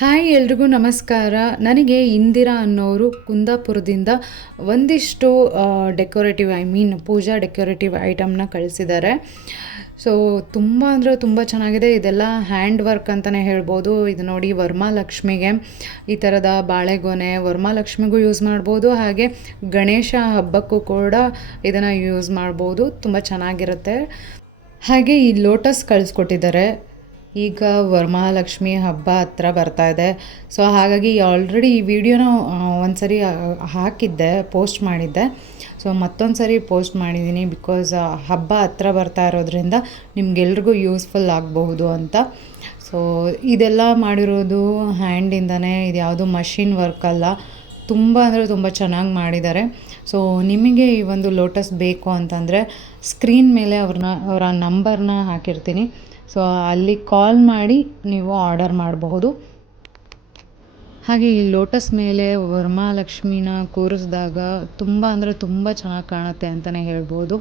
Hi ಎಲ್ರಿಗೂ ನಮಸ್ಕಾರ. ನನಗೆ ಇಂದಿರಾ ಅನ್ನೋರು ಕುಂದಾಪುರದಿಂದ ಒಂದಿಷ್ಟು ಪೂಜಾ ಡೆಕೋರೇಟಿವ್ ಐಟಮ್ನ ಕಳಿಸಿದ್ದಾರೆ. ಸೊ ತುಂಬ ಅಂದರೆ ತುಂಬ ಚೆನ್ನಾಗಿದೆ. ಇದೆಲ್ಲ ಹ್ಯಾಂಡ್ ವರ್ಕ್ ಅಂತಲೇ ಹೇಳ್ಬೋದು. ಇದು ನೋಡಿ, ವರಮಹಾಲಕ್ಷ್ಮಿಗೆ ಈ ಥರದ ಬಾಳೆಗೊನೆ ವರಮಹಾಲಕ್ಷ್ಮಿಗೂ ಯೂಸ್ ಮಾಡ್ಬೋದು, ಹಾಗೆ ಗಣೇಶ ಹಬ್ಬಕ್ಕೂ ಕೂಡ ಇದನ್ನು ಯೂಸ್ ಮಾಡ್ಬೋದು. ತುಂಬ ಚೆನ್ನಾಗಿರುತ್ತೆ. ಹಾಗೆ ಈ ಲೋಟಸ್ ಕಳಿಸ್ಕೊಟ್ಟಿದ್ದಾರೆ. ಈಗ ವರಮಹಾಲಕ್ಷ್ಮಿ ಹಬ್ಬ ಹತ್ರ ಬರ್ತಾ ಇದೆ. ಸೊ ಹಾಗಾಗಿ ಆಲ್ರೆಡಿ ಈ ವಿಡಿಯೋನ ಒಂದು ಸರಿ ಹಾಕಿದ್ದೆ, ಪೋಸ್ಟ್ ಮಾಡಿದ್ದೆ. ಸೊ ಮತ್ತೊಂದು ಸರಿ ಪೋಸ್ಟ್ ಮಾಡಿದ್ದೀನಿ, ಬಿಕಾಸ್ ಹಬ್ಬ ಹತ್ರ ಬರ್ತಾ ಇರೋದ್ರಿಂದ ನಿಮ್ಗೆಲ್ರಿಗೂ ಯೂಸ್ಫುಲ್ ಆಗಬಹುದು ಅಂತ. ಸೊ ಇದೆಲ್ಲ ಮಾಡಿರೋದು ಹ್ಯಾಂಡಿಂದನೇ, ಇದು ಯಾವುದು ಮಷಿನ್ ವರ್ಕ್ ಅಲ್ಲ. ತುಂಬ ಅಂದರೆ ತುಂಬ ಚೆನ್ನಾಗಿ ಮಾಡಿದ್ದಾರೆ. ಸೊ ನಿಮಗೆ ಈ ಒಂದು ಲೋಟಸ್ ಬೇಕು ಅಂತಂದರೆ ಸ್ಕ್ರೀನ್ ಮೇಲೆ ಅವರ ನಂಬರ್ನ ಹಾಕಿರ್ತೀನಿ. ಸೊ ಅಲ್ಲಿ ಕಾಲ್ ಮಾಡಿ ನೀವು ಆರ್ಡರ್ ಮಾಡಬಹುದು. ಹಾಗೆ ಈ ಲೋಟಸ್ ಮೇಲೆ ವರಮಹಾಲಕ್ಷ್ಮಿನ ಕೂರಿಸಿದಾಗ ತುಂಬ ಅಂದರೆ ತುಂಬ ಚೆನ್ನಾಗಿ ಕಾಣುತ್ತೆ ಅಂತಲೇ ಹೇಳ್ಬೋದು.